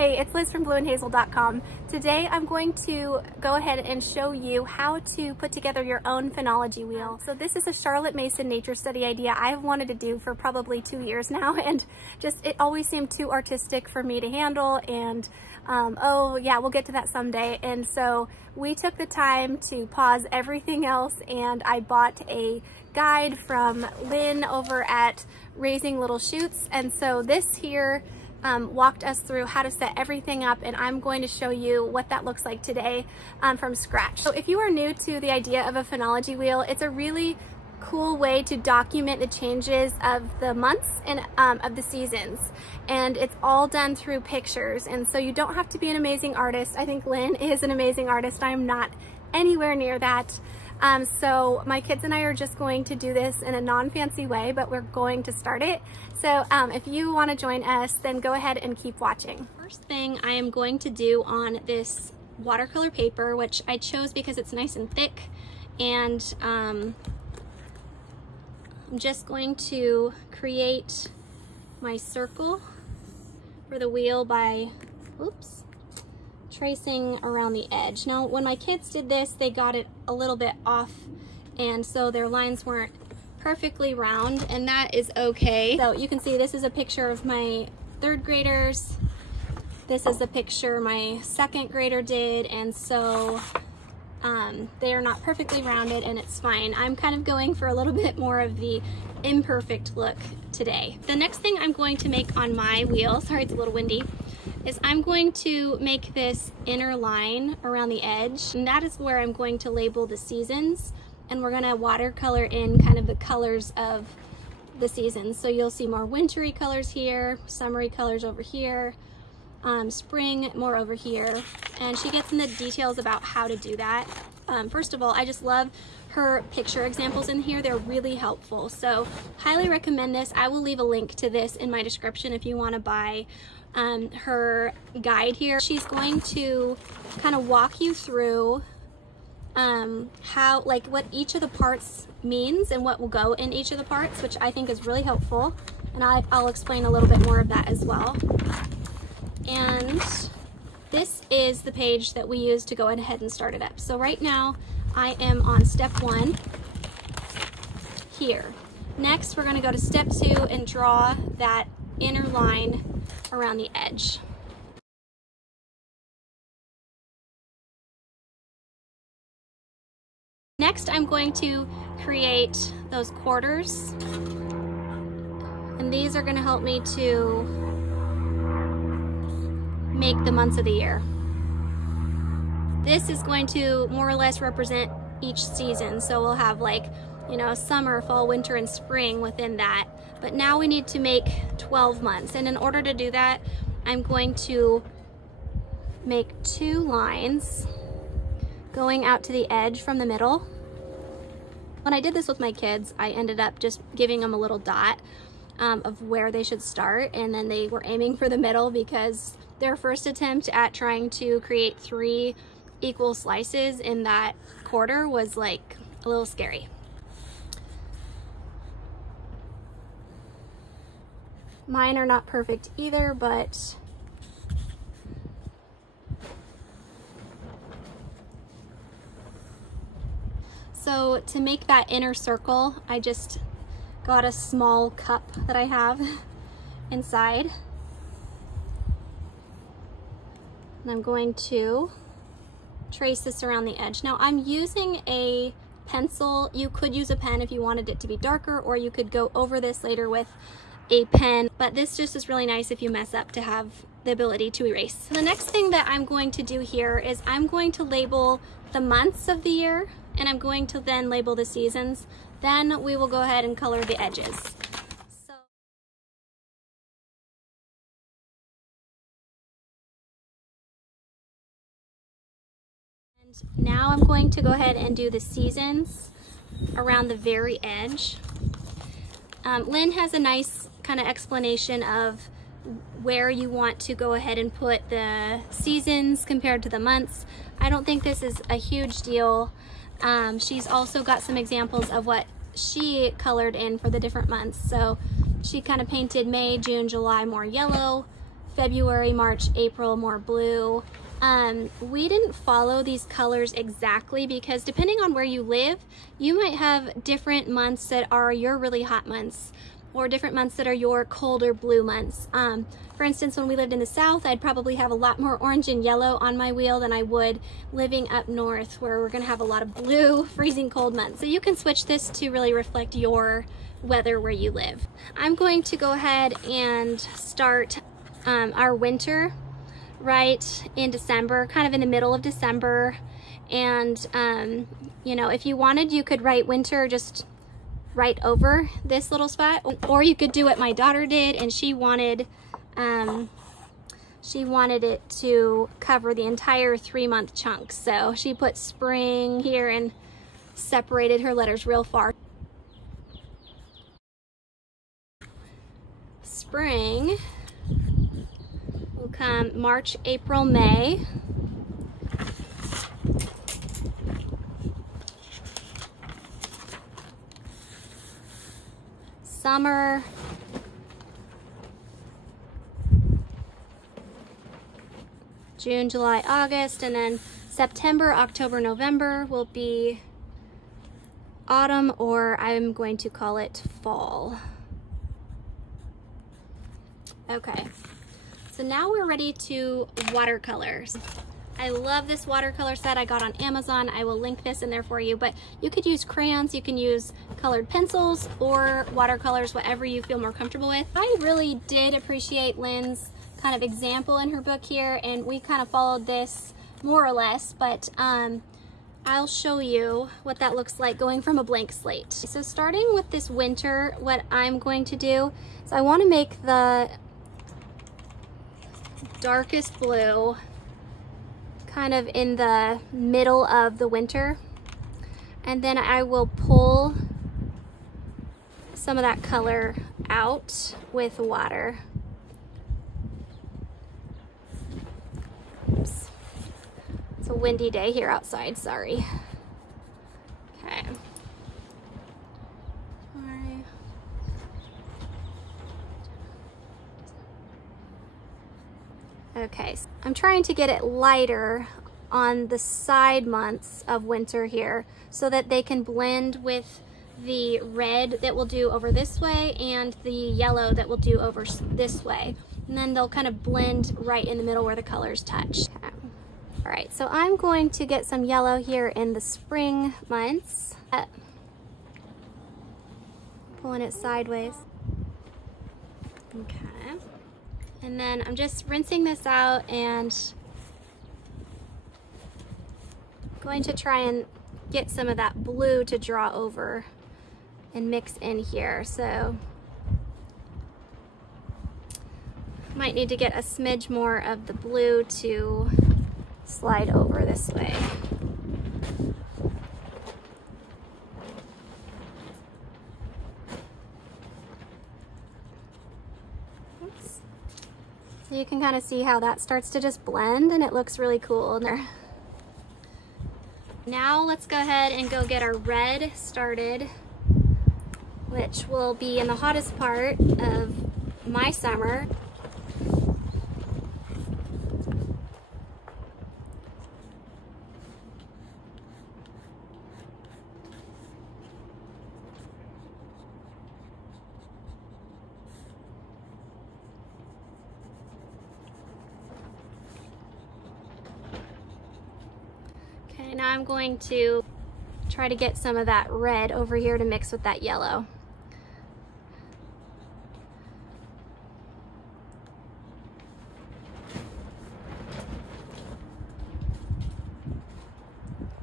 Hey, it's Liz from blueandhazel.com. Today I'm going to go ahead and show you how to put together your own Phenology wheel. So this is a Charlotte Mason nature study idea I've wanted to do for probably 2 years now, and just it always seemed too artistic for me to handle, and oh yeah, we'll get to that someday. And so we took the time to pause everything else, and I bought a guide from Lynn over at Raising Little Shoots, and so this here walked us through how to set everything up, and I'm going to show you what that looks like today from scratch. So if you are new to the idea of a Phenology wheel, it's a really cool way to document the changes of the months and of the seasons, and it's all done through pictures, and so you don't have to be an amazing artist. I think Lynn is an amazing artist. I'm not anywhere near that. So my kids and I are just going to do this in a non-fancy way, but we're going to start it. So if you want to join us, then go ahead and keep watching. First thing I am going to do on this watercolor paper, which I chose because it's nice and thick, and I'm just going to create my circle for the wheel by, oops, tracing around the edge. Now, when my kids did this, they got it a little bit off, and so their lines weren't perfectly round, and that is okay. So you can see this is a picture of my 3rd graders. This is a picture my 2nd grader did, and so they are not perfectly rounded, and it's fine. I'm kind of going for a little bit more of the imperfect look today. The next thing I'm going to make on my wheel, sorry it's a little windy, is I'm going to make this inner line around the edge, and that is where I'm going to label the seasons, and we're gonna watercolor in kind of the colors of the seasons. So you'll see more wintry colors here, summery colors over here, spring more over here, and she gets into details about how to do that. First of all, I just love her picture examples in here. They're really helpful, so highly recommend this. I will leave a link to this in my description if you want to buy her guide here. She's going to kind of walk you through how, like, what each of the parts means and what will go in each of the parts, which I think is really helpful, and I'll explain a little bit more of that as well. And this is the page that we use to go ahead and start it up. So right now I am on step 1 here. Next we're going to go to step 2 and draw that inner line around the edge. Next I'm going to create those quarters, and these are going to help me to make the months of the year. This is going to more or less represent each season, so we'll have, like, you know, summer, fall, winter, and spring within that. But now we need to make 12 months, and in order to do that, I'm going to make 2 lines going out to the edge from the middle. When I did this with my kids, I ended up just giving them a little dot of where they should start, and then they were aiming for the middle because their first attempt at trying to create 3 equal slices in that quarter was like a little scary. Mine are not perfect either, but so to make that inner circle, I just got a small cup that I have inside, and I'm going to trace this around the edge. Now I'm using a pencil. You could use a pen if you wanted it to be darker, or you could go over this later with a pen, but this just is really nice if you mess up to have the ability to erase. The next thing that I'm going to do here is I'm going to label the months of the year, and I'm going to then label the seasons. Then we will go ahead and color the edges. And now I'm going to go ahead and do the seasons around the very edge. Lynn has a nice kind of explanation of where you want to go ahead and put the seasons compared to the months. I don't think this is a huge deal. She's also got some examples of what she colored in for the different months. So she kind of painted May, June, July more yellow, February, March, April, more blue. We didn't follow these colors exactly because depending on where you live, you might have different months that are your really hot months or different months that are your colder blue months. For instance, when we lived in the South, I'd probably have a lot more orange and yellow on my wheel than I would living up north where we're gonna have a lot of blue, freezing cold months. So you can switch this to really reflect your weather where you live. I'm going to go ahead and start our winter right in December, kind of in the middle of December. And you know, if you wanted, you could write winter just right over this little spot, or you could do what my daughter did, and she wanted it to cover the entire 3-month chunk. So she put spring here and separated her letters real far. Spring will come March, April, May. Summer, June, July, August, and then September, October, November will be autumn, or I'm going to call it fall. Okay, so now we're ready to watercolors. I love this watercolor set I got on Amazon. I will link this in there for you, but you could use crayons, you can use colored pencils or watercolors, whatever you feel more comfortable with. I really did appreciate Lynn's kind of example in her book here, and we kind of followed this more or less, but I'll show you what that looks like going from a blank slate. So starting with this winter, what I'm going to do is I want to make the darkest blue kind of in the middle of the winter, and then I will pull some of that color out with water. Oops. It's a windy day here outside, sorry. Okay. Okay, so I'm trying to get it lighter on the side months of winter here so that they can blend with the red that we'll do over this way and the yellow that we'll do over this way. And then they'll kind of blend right in the middle where the colors touch. Okay. All right, so I'm going to get some yellow here in the spring months. Pulling it sideways. Okay. And then I'm just rinsing this out and going to try and get some of that blue to draw over and mix in here. So might need to get a smidge more of the blue to slide over this way. So you can kind of see how that starts to just blend, and it looks really cool in there. Now let's go ahead and go get our red started, which will be in the hottest part of my summer. Now I'm going to try to get some of that red over here to mix with that yellow.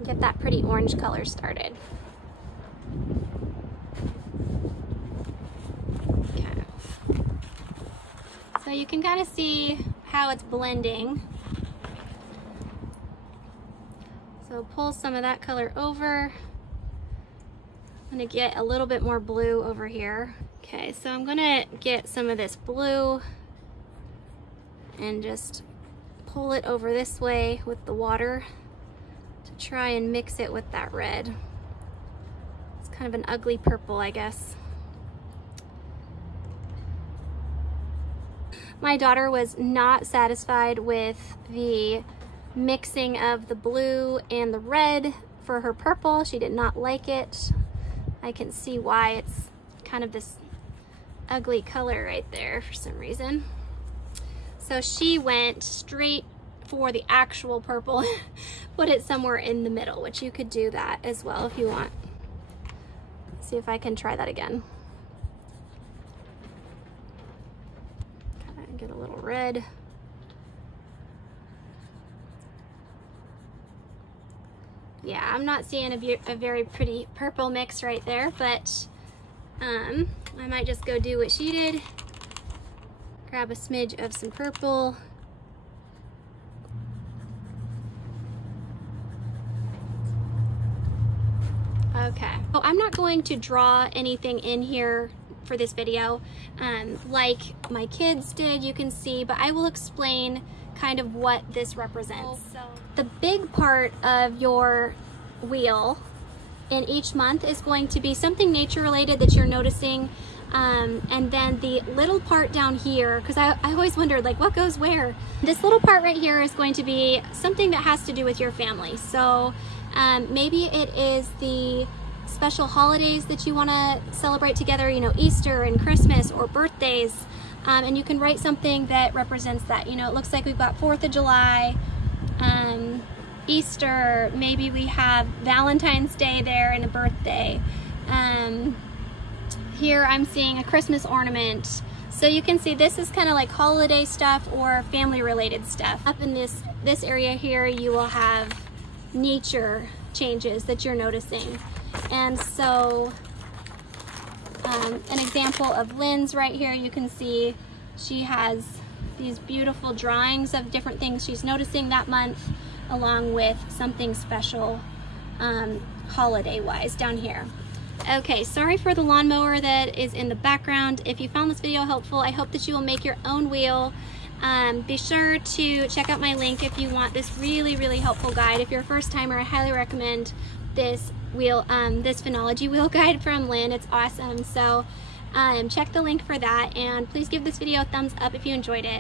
Get that pretty orange color started. Okay. So you can kind of see how it's blending. So pull some of that color over. I'm gonna get a little bit more blue over here. Okay, so I'm gonna get some of this blue and just pull it over this way with the water to try and mix it with that red. It's kind of an ugly purple, I guess. My daughter was not satisfied with the mixing of the blue and the red for her purple. She did not like it. I can see why. It's kind of this ugly color right there for some reason. So she went straight for the actual purple, put it somewhere in the middle, which you could do that as well if you want. See if I can try that again. Okay, get a little red. Yeah, I'm not seeing a very pretty purple mix right there, but I might just go do what she did. Grab a smidge of some purple. Okay, so I'm not going to draw anything in here for this video like my kids did, you can see, but I will explain kind of what this represents. So the big part of your wheel in each month is going to be something nature related that you're noticing, and then the little part down here, because I always wondered like what goes where. This little part right here is going to be something that has to do with your family. So maybe it is the special holidays that you want to celebrate together, you know, Easter and Christmas or birthdays, and you can write something that represents that. You know, it looks like we've got 4th of July, Easter, maybe we have Valentine's Day there and a birthday. Here I'm seeing a Christmas ornament. So you can see this is kind of like holiday stuff or family related stuff. Up in this area here, you will have nature changes that you're noticing. And so an example of Lynn's right here, you can see she has these beautiful drawings of different things she's noticing that month, along with something special holiday wise down here. Okay, sorry for the lawnmower that is in the background. If you found this video helpful, I hope that you will make your own wheel. Be sure to check out my link if you want this really, really helpful guide. If you're a first timer, I highly recommend this wheel, this Phenology wheel guide from Lynn. It's awesome. So check the link for that, and please give this video a thumbs up if you enjoyed it.